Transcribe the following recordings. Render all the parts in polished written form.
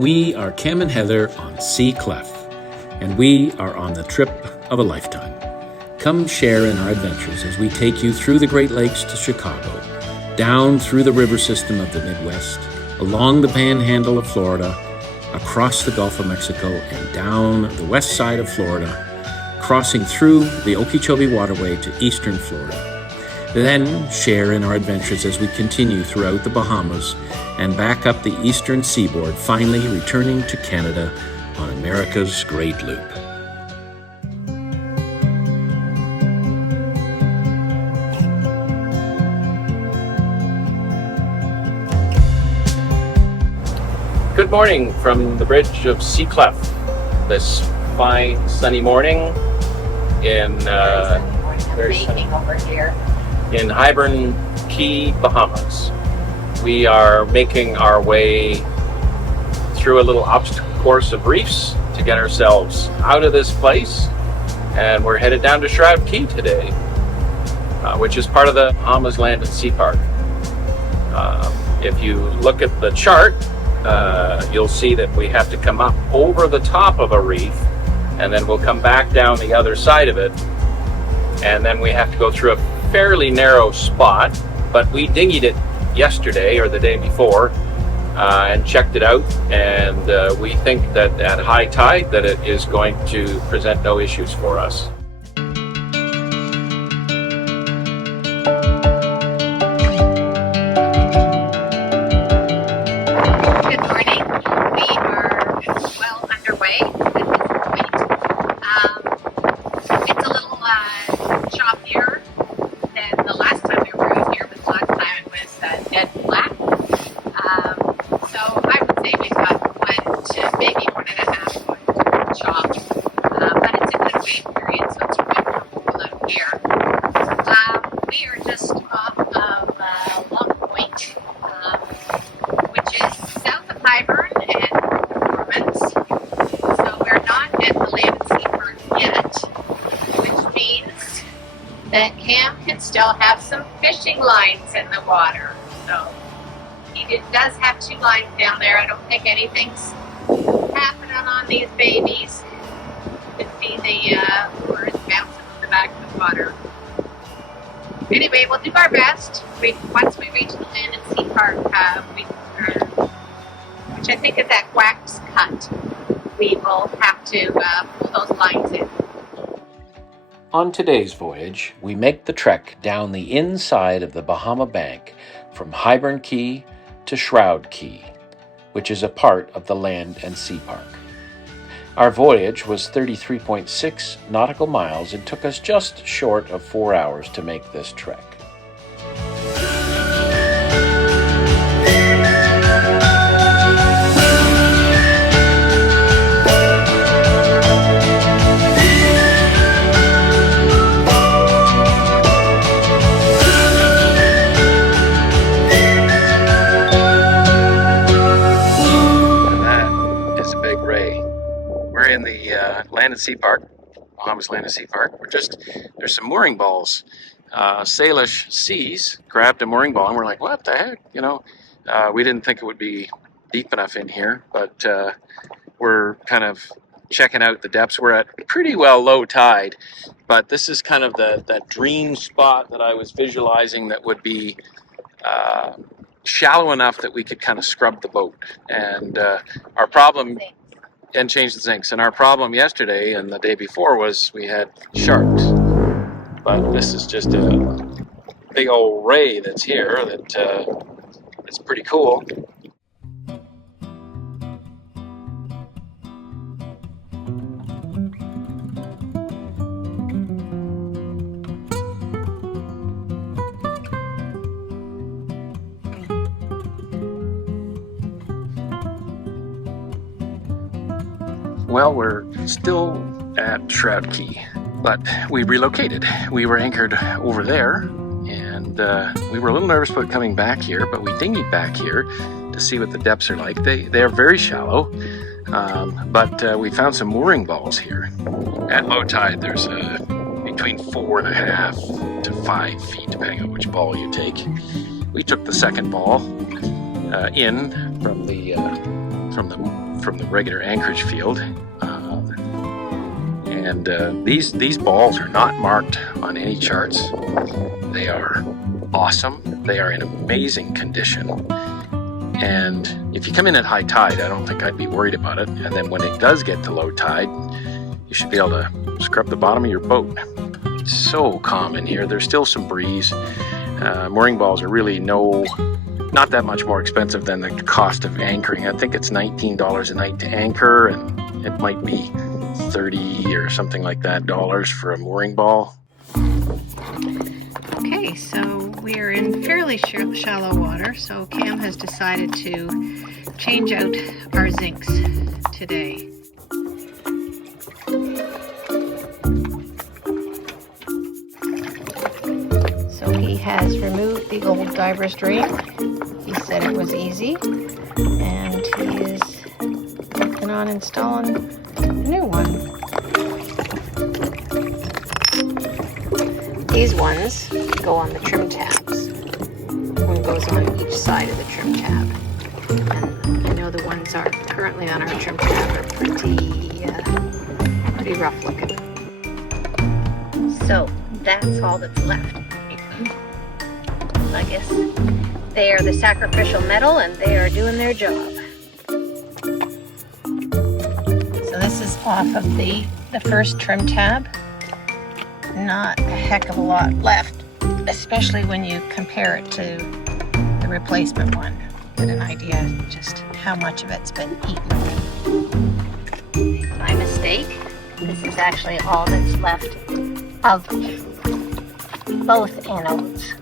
We are Cam and Heather on Sea Clef, and we are on the trip of a lifetime. Come share in our adventures as we take you through the Great Lakes to Chicago, down through the river system of the Midwest, along the panhandle of Florida, across the Gulf of Mexico, and down the west side of Florida, crossing through the Okeechobee Waterway to eastern Florida. Then share in our adventures as we continue throughout the Bahamas and back up the eastern seaboard, finally returning to Canada on America's Great Loop. Good morning from the bridge of Sea Clef this fine sunny morning in very sunny over here in Highbourne Cay, Bahamas. We are making our way through a little obstacle course of reefs to get ourselves out of this place, and we're headed down to Shroud Cay today, which is part of the Bahamas Land and Sea Park. If you look at the chart, you'll see that we have to come up over the top of a reef, and then we'll come back down the other side of it, and then we have to go through a fairly narrow spot, but we dinghied it yesterday or the day before and checked it out, and we think that at high tide that it is going to present no issues for us. Good morning. We are well underway at this point. It's a little choppier than the last time we were out here, but the last time it was dead flat. So I would say we've got 1 to maybe 1.5 foot chop, but it's a good wave period, so it's quite comfortable out here. We are just off of Long Point, which is south of Highbourne and north of remnants. So we're not at the land and sea park yet, which means that Cam can still have some fishing lines in the water. So he does have 2 lines down there. I don't think anything's happening on these babies. You can see the lures bouncing on the back of the water. Anyway, we'll do our best. Once we reach the land and sea park, which I think is at Wax Cut, we will have to pull those lines in. On today's voyage, we make the trek down the inside of the Bahama Bank from Highbourne Cay to Shroud Cay, which is a part of the Land and Sea Park. Our voyage was 33.6 nautical miles and took us just short of 4 hours to make this trek. In the Land and Sea Park, Bahamas Land and Sea Park. There's some mooring balls. Salish Seas grabbed a mooring ball and we're like, what the heck? You know, we didn't think it would be deep enough in here, but we're kind of checking out the depths. We're at pretty well low tide, but this is kind of that dream spot that I was visualizing that would be shallow enough that we could kind of scrub the boat. And our problem... and change the zincs. And our problem yesterday and the day before was we had sharks. But this is just a big old ray that's here that it's pretty cool. Well, we're still at Shroud Cay, but we relocated. We were anchored over there, and we were a little nervous about coming back here, but we dinghied back here to see what the depths are like. They are very shallow, but we found some mooring balls here. At low tide, there's between 4.5 to 5 feet, depending on which ball you take. We took the second ball in from the from the regular anchorage field. These balls are not marked on any charts. They are awesome. They are in amazing condition. And if you come in at high tide, I don't think I'd be worried about it. And then when it does get to low tide, you should be able to scrub the bottom of your boat. It's so calm in here. There's still some breeze. Mooring balls are really not that much more expensive than the cost of anchoring. I think it's $19 a night to anchor, and it might be 30 or something like that dollars for a mooring ball. Okay, so we're in fairly shallow water, so Cam has decided to change out our zincs today. So he has removed the old diver's drain. He said it was easy, and he is working on installing a new one. These ones go on the trim tabs. One goes on each side of the trim tab. And I know the ones are currently on our trim tab are pretty rough looking. So that's all that's left. I guess they are the sacrificial metal and they are doing their job. So this is off of the first trim tab. Not a heck of a lot left, especially when you compare it to the replacement one. Get an idea just how much of it's been eaten. My mistake. This is actually all that's left of both anodes.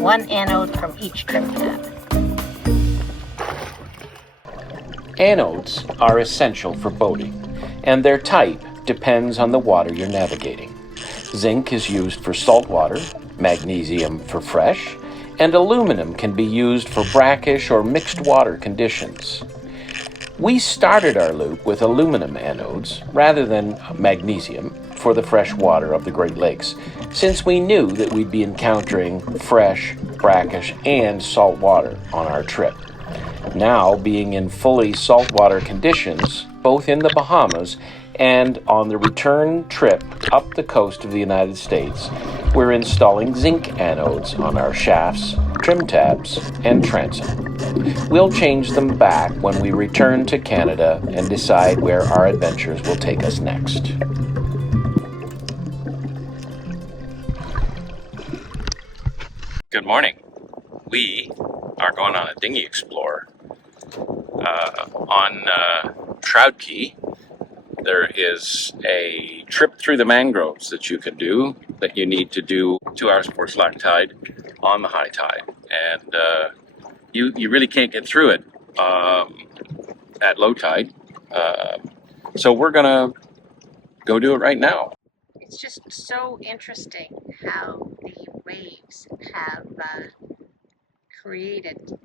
One anode from each trim tab. Anodes are essential for boating, and their type depends on the water you're navigating. Zinc is used for salt water, magnesium for fresh, and aluminum can be used for brackish or mixed water conditions. We started our loop with aluminum anodes rather than magnesium for the fresh water of the Great Lakes, since we knew that we'd be encountering fresh, brackish, and salt water on our trip. Now, being in fully saltwater conditions, both in the Bahamas and on the return trip up the coast of the United States, we're installing zinc anodes on our shafts, trim tabs, and transom. We'll change them back when we return to Canada and decide where our adventures will take us next. Good morning. We are going on a dinghy explore on Shroud Cay. There is a trip through the mangroves that you can do that you need to do 2 hours before slack tide on the high tide. And you really can't get through it at low tide. So we're going to go do it right now. It's just so interesting how the waves have created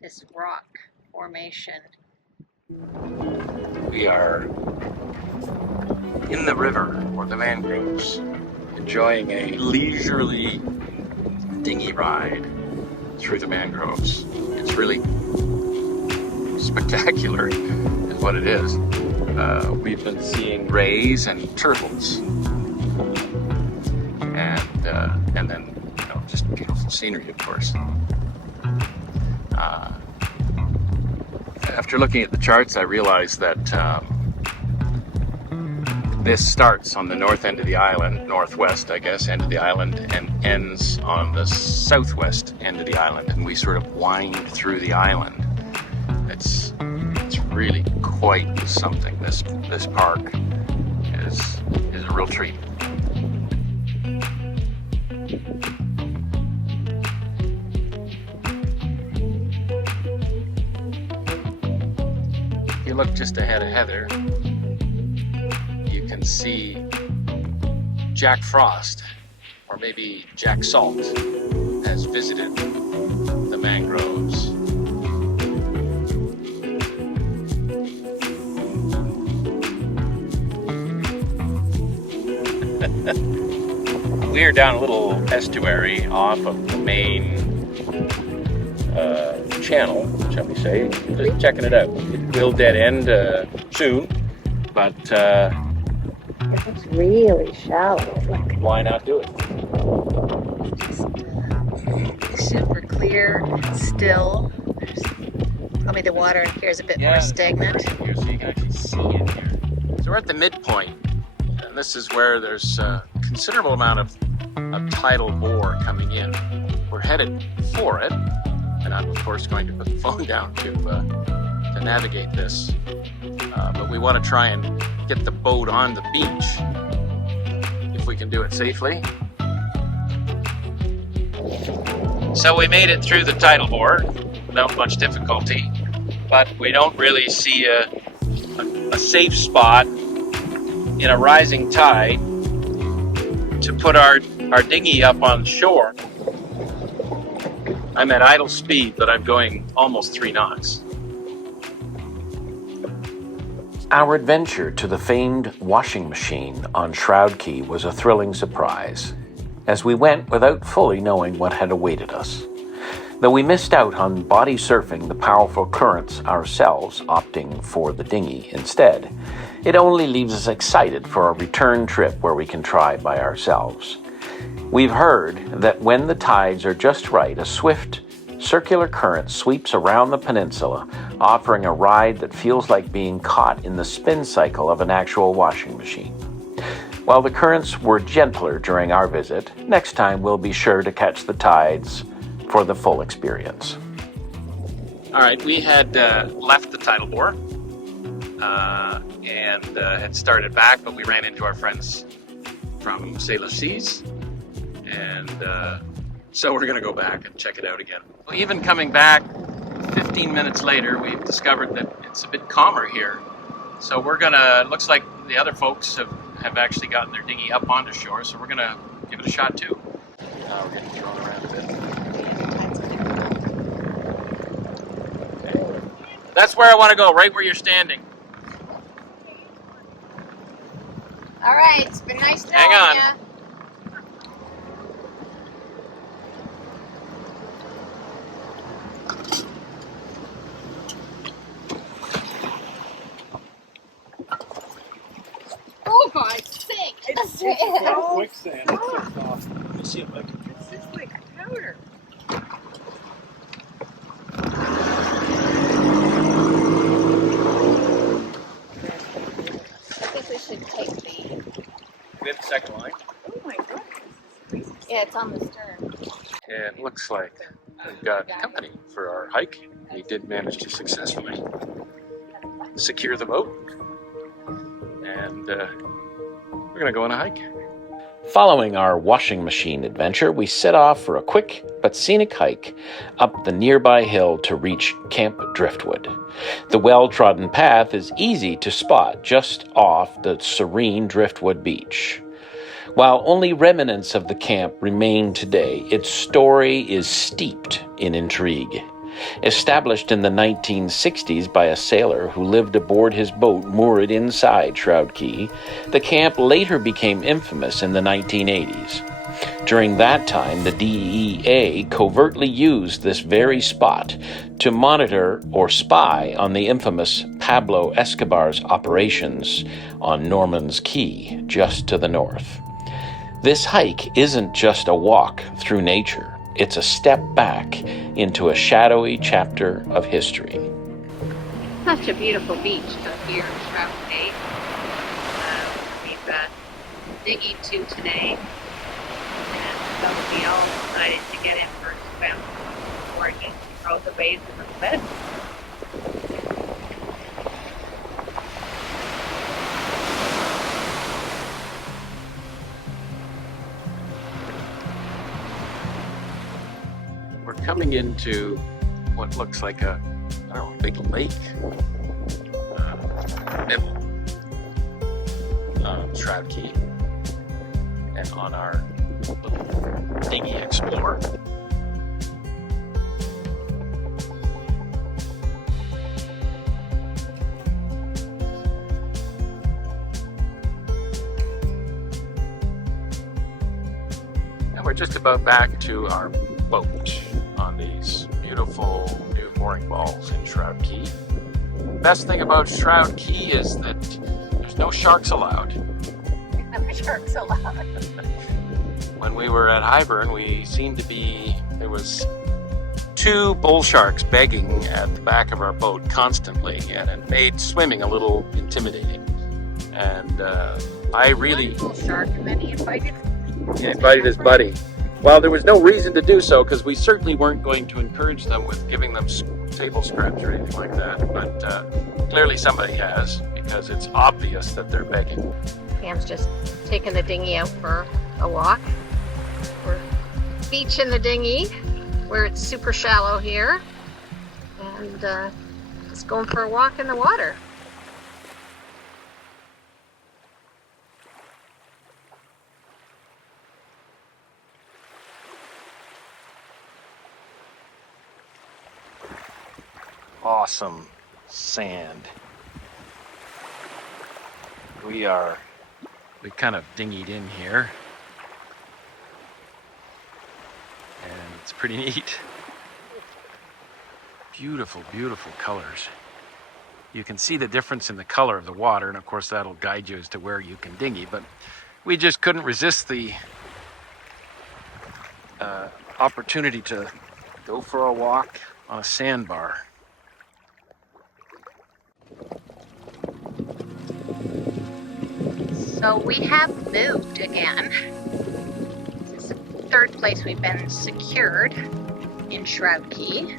this rock formation. We are in the river or the mangroves, enjoying a leisurely dinghy ride through the mangroves. It's really spectacular is what it is. We've been seeing rays and turtles, and then just beautiful scenery, of course. After looking at the charts, I realized that this starts on the north end of the island, northwest, I guess, end of the island, and ends on the southwest end of the island, and we sort of wind through the island. It's really quite something. This park is a real treat. If you look just ahead of Heather, you can see Jack Frost, or maybe Jack Salt, has visited the mangroves. We're down a little estuary off of the main channel, shall we say. Just checking it out. It will dead end soon, but It looks really shallow. why not do it? Super clear and still. Probably the water in here is a bit more stagnant. Here, so you can actually see it here. So we're at the midpoint, and this is where there's a considerable amount of tidal bore coming in. We're headed for it, and I'm of course going to put the phone down to navigate this. But we want to try and get the boat on the beach if we can do it safely. So we made it through the tidal bore without much difficulty, but we don't really see a safe spot in a rising tide to put our dinghy up on shore. I'm at idle speed, but I'm going almost 3 knots. Our adventure to the famed washing machine on Shroud Cay was a thrilling surprise, as we went without fully knowing what had awaited us. Though we missed out on body surfing the powerful currents ourselves, opting for the dinghy instead, it only leaves us excited for a return trip where we can try by ourselves. We've heard that when the tides are just right, a swift, circular current sweeps around the peninsula, offering a ride that feels like being caught in the spin cycle of an actual washing machine. While the currents were gentler during our visit, next time we'll be sure to catch the tides for the full experience. All right, we had left the tidal bore and had started back, but we ran into our friends from Sailor Seas, and so we're gonna go back and check it out again. Well, even coming back 15 minutes later, we've discovered that it's a bit calmer here. So we're gonna, looks like the other folks have actually gotten their dinghy up onto shore, so we're gonna give it a shot too. We're getting thrown around a bit. That's where I want to go, right where you're standing. All right, it's been nice knowing Hang on. ya. Oh my sake! It's That's it. quicksand. It's so soft. Let me see if I can. It's just like powder. I think we should take the. We have the second line. Oh my goodness. Yeah, it's on the stern. And it looks like we've got company for our hike. We did manage to successfully secure the boat. And we're going to go on a hike. Following our washing machine adventure, we set off for a quick but scenic hike up the nearby hill to reach Camp Driftwood. The well-trodden path is easy to spot just off the serene Driftwood Beach. While only remnants of the camp remain today, its story is steeped in intrigue. Established in the 1960s by a sailor who lived aboard his boat moored inside Shroud Cay, the camp later became infamous in the 1980s. During that time, the DEA covertly used this very spot to monitor or spy on the infamous Pablo Escobar's operations on Norman's Cay, just to the north. This hike isn't just a walk through nature. It's a step back into a shadowy chapter of history. Such a beautiful beach up here in Shroud Cay. We've digging to today, and so we all decided to get in first swim before it gets throws the waves in the bed. We're coming into what looks like a big lake. Middle Shroud Cay, and on our little dinghy explorer. And we're just about back to our boat on these beautiful new mooring balls in Shroud Cay. Best thing about Shroud Cay is that there's no sharks allowed. No sharks allowed. When we were at Highbourne, there was 2 bull sharks begging at the back of our boat constantly, and it made swimming a little intimidating. And I really... One bull shark, and then he invited his buddy. Well, there was no reason to do so, because we certainly weren't going to encourage them with giving them table scraps or anything like that. But clearly somebody has, because it's obvious that they're begging. Cam's just taking the dinghy out for a walk. We're beaching the dinghy where it's super shallow here, and just going for a walk in the water. Awesome sand. We kind of dinghied in here, and it's pretty neat. Beautiful, beautiful colors. You can see the difference in the color of the water, and of course that'll guide you as to where you can dinghy, but we just couldn't resist the opportunity to go for a walk on a sandbar. So we have moved again. This is the 3rd place we've been secured in Shroud Cay.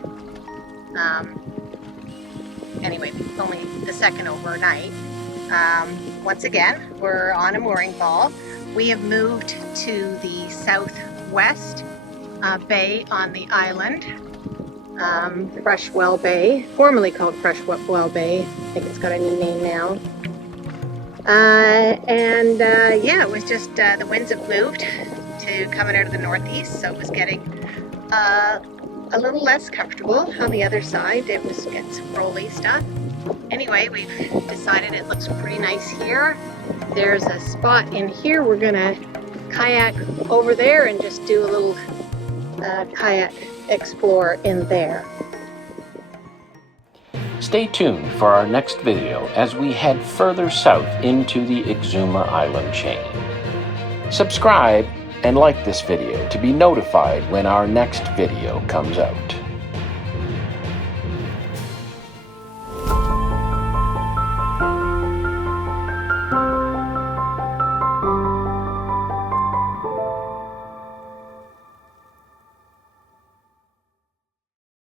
Anyway, only the 2nd overnight. Once again, we're on a mooring ball. We have moved to the southwest bay on the island. Freshwell Bay, formerly called Freshwell Bay. I think it's got a new name now. Yeah, it was just the winds have moved to coming out of the northeast, so it was getting a little less comfortable on the other side. It was getting some rolly stuff. Anyway, we've decided it looks pretty nice here. There's a spot in here. We're gonna kayak over there and just do a little kayak explore in there. Stay tuned for our next video as we head further south into the Exuma Island chain. Subscribe and like this video to be notified when our next video comes out.